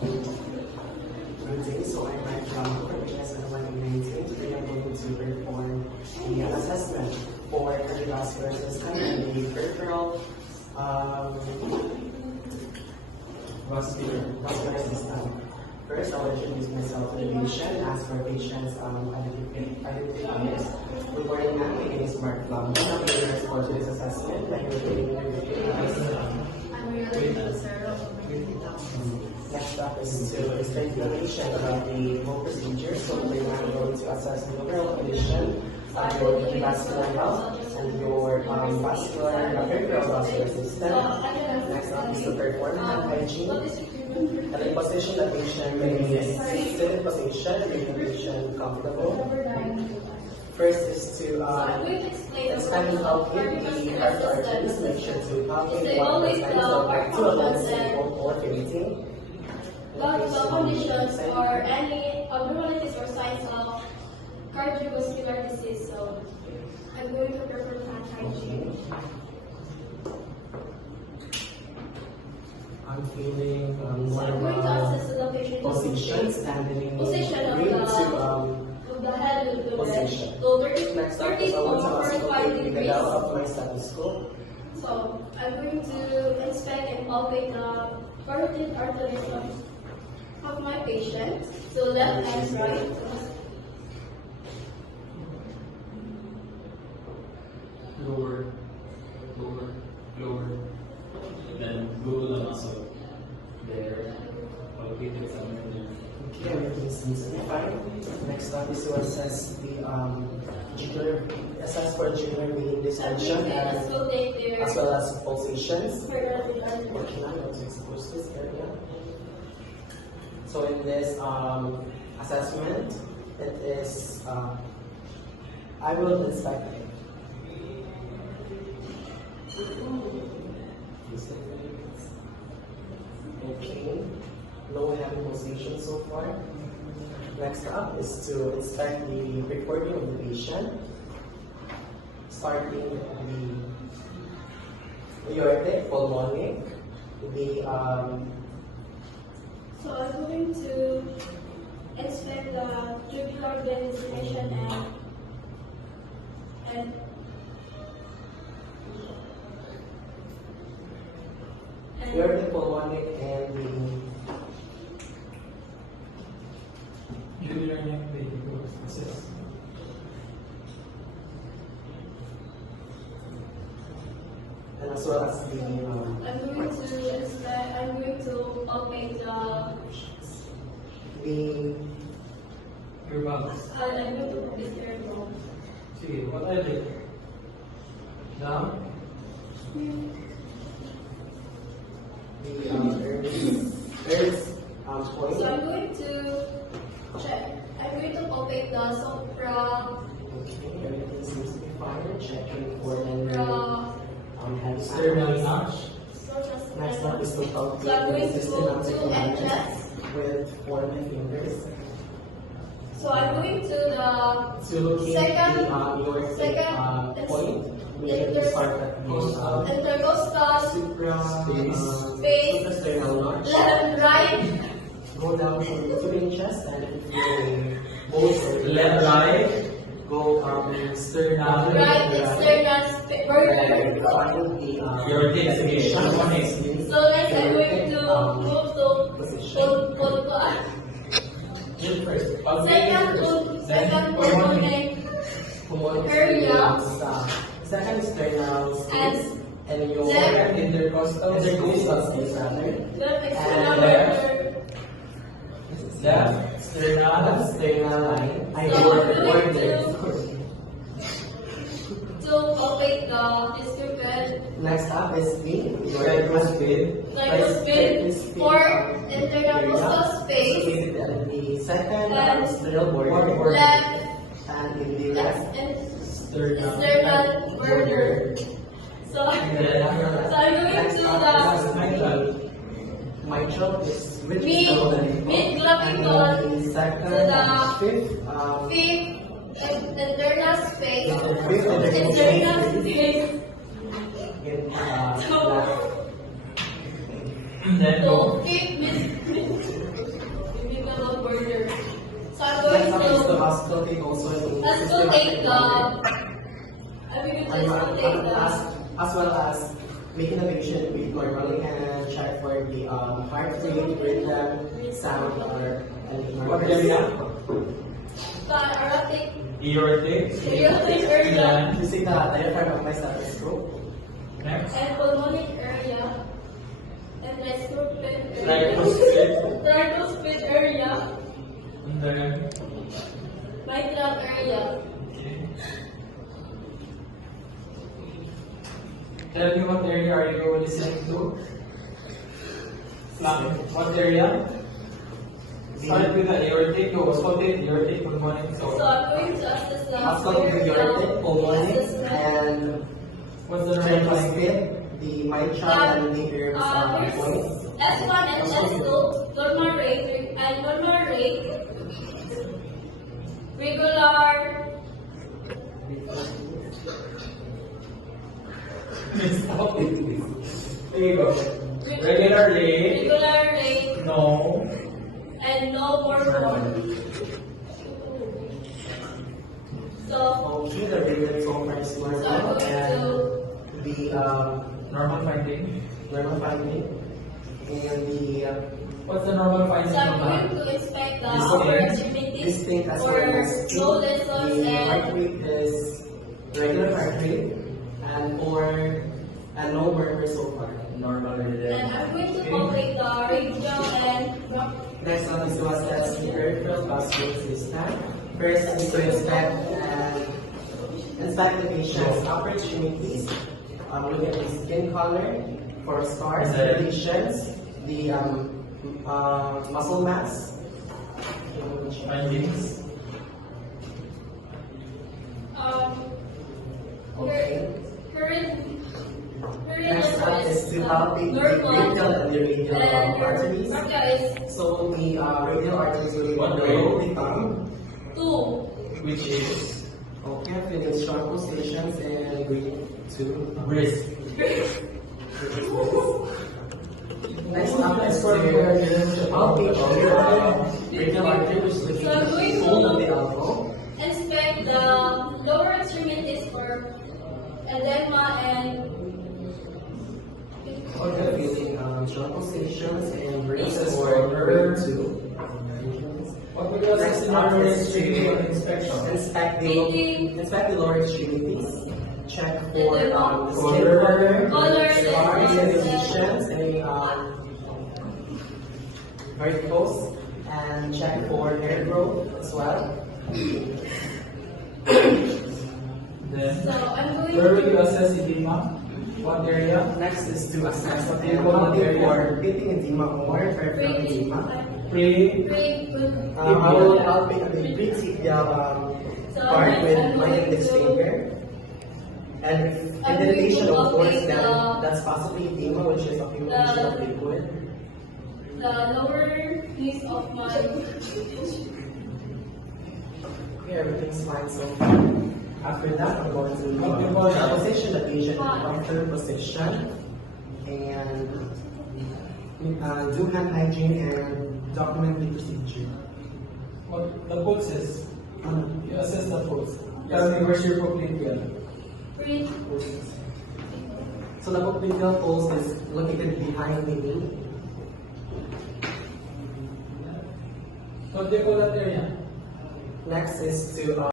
Good day. So I'm Mike from PSN 119. Today I'm going to perform the assessment for cardiovascular system and the peripheral vascular system. First, I'll introduce myself to the patient, ask for patient's identifiers. Good morning, ma'am. My name is Mark Plum. I'm here for this assessment. I'm Next up is to explain to the patient about the whole procedure. So we're now going to assess the overall condition of your vascular health and your peripheral vascular system. Next up is to perform hand hygiene. And in position, the patient may be seated position, make the patient comfortable. First is to expand the outlet, the heart arteries, make sure to palpate one more time, so back to a long or fainting. Medical conditions or any abnormalities or signs of cardiovascular disease. So I'm going to perform hand hygiene. I'm feeling So I'm going to assess the patient position, standing position of the head of the position. bed. So 30 Next up is I want to ask you 45 to the degrees. level of my stethoscope. So I'm going to inspect and palpate the carotid arteries of my patient. So left and right. Lower, then go to the muscle. There, located somewhere there. Okay, everything seems to be fine. Next up is to assess the for jugular vein distension as well as pulsations. Okay, I'm going to expose this area. So in this assessment, it is I will inspect it. Okay, no heavy pulsation so far. Next up is to inspect the recording of the patient, starting the aortic, pulmonic, the So I'm going to inspect the jugular vein distension and aortic, pulmonic, and the Jugular neck vein assess. and as well as the I'm going to palpate Your valves. I'm going to palpate their bone. See, what are they? Down? Earth's point. So I'm going to check. I'm going to palpate the sopra. Okay, everything seems to be fine. Checking for any heavy Sternal notch. Next up is to palpate So I'm the going to system go of the to entrance. with 4 fingers. So I'm going to the To locate second the point, we need to start at the intercostal space, suprasternal notch. left and right. Go down to 2 inches, and if you both Left, right. go sternal Right external space. and find the Your dick again. So next I'm going to move to position. You first. second pulmonic Pulmonic area. Second sternal space, and your left intercostal space rather. left And external left. border. Left. Sternal. Sternal line. I So border. I'm going to palpate the discrepant Next up is the Tricuspid. tricuspid for intercostal space, located at the second And sternal border left and in the left external border. So I'm going to the mitral is which mid-clavicle and the second to the fifth fifth internal space, the fifth internal space. in So Then go. fifth auscultate also in Auscultate as well as making a patient breathe normally and check for the heart rate, rhythm, sound, or any What markers. area? Aortic Aortic. area. You see the diaphragm of my stethoscope? Next. And pulmonic area. And tricuspid Tricuspid. Tricuspid area. And then. Mitral area. Okay. Tell me what area are you listening to? What area? Start with the aortic, you auscultate aortic, pulmonic, So so I'm going to assess the Auscultate the aortic, pulmonic, assessment. and what's the right line? tricuspid, the mitral, and the ears points. S1 and S2, normal rate, and normal rate, regular, Stop it. There you go. Regular rate. regular rate, No. and no more form. So, Okay, the rhythm so far is so I'm normal, going and to, the Normal finding. normal finding, and the What's the normal finding so I'm of going that? to inspect the Distinct. upper extremities distinct as for well as low lessons the heart and rate is regular heart rate, and no murmur so far. Normal and rhythm. I'm going to complete the radial and Next one is to assess the peripheral vascular system. First is to inspect the patient's upper extremities. Look at the skin color for scars, And then- lesions, the muscle mass. Findings. Okay. current Next up is to palpate the radial and the radial arteries. So the radial arteries will be What below way? the tongue. Two. Which is Okay, feeling short pulsations and breathing to wrist. Next up is to palpate the radial artery, which is located below the elbow. Inspect the lower extremities for edema and Okay, feeling short pulsations and breathing This is for for breathing to What we call Next this up normal is extremity to inspection. inspect the lower extremities. Check for the skin Color. color, Color, scars, any and- lesions, any verticals, and check for hair growth as well. Then, so I'm going where will you to assess edema? What area? Next is to assess the Okay, quality area. for pitting edema or peripheral edema. Pre. I will palpate the pre-tibial part with my index finger. And if I'm indication going to of course palpate that the- that's possibly edema, which is accumulation of liquid. the lower piece of my Okay, everything's fine so far. After that, I'm going to position the patient in a comfortable position and do hand hygiene and document the procedure. What the pulses? You assess the pulse. Tell me where's your popliteal? breathe. So the popliteal pulse is located behind the knee. What do you call that area? Next is to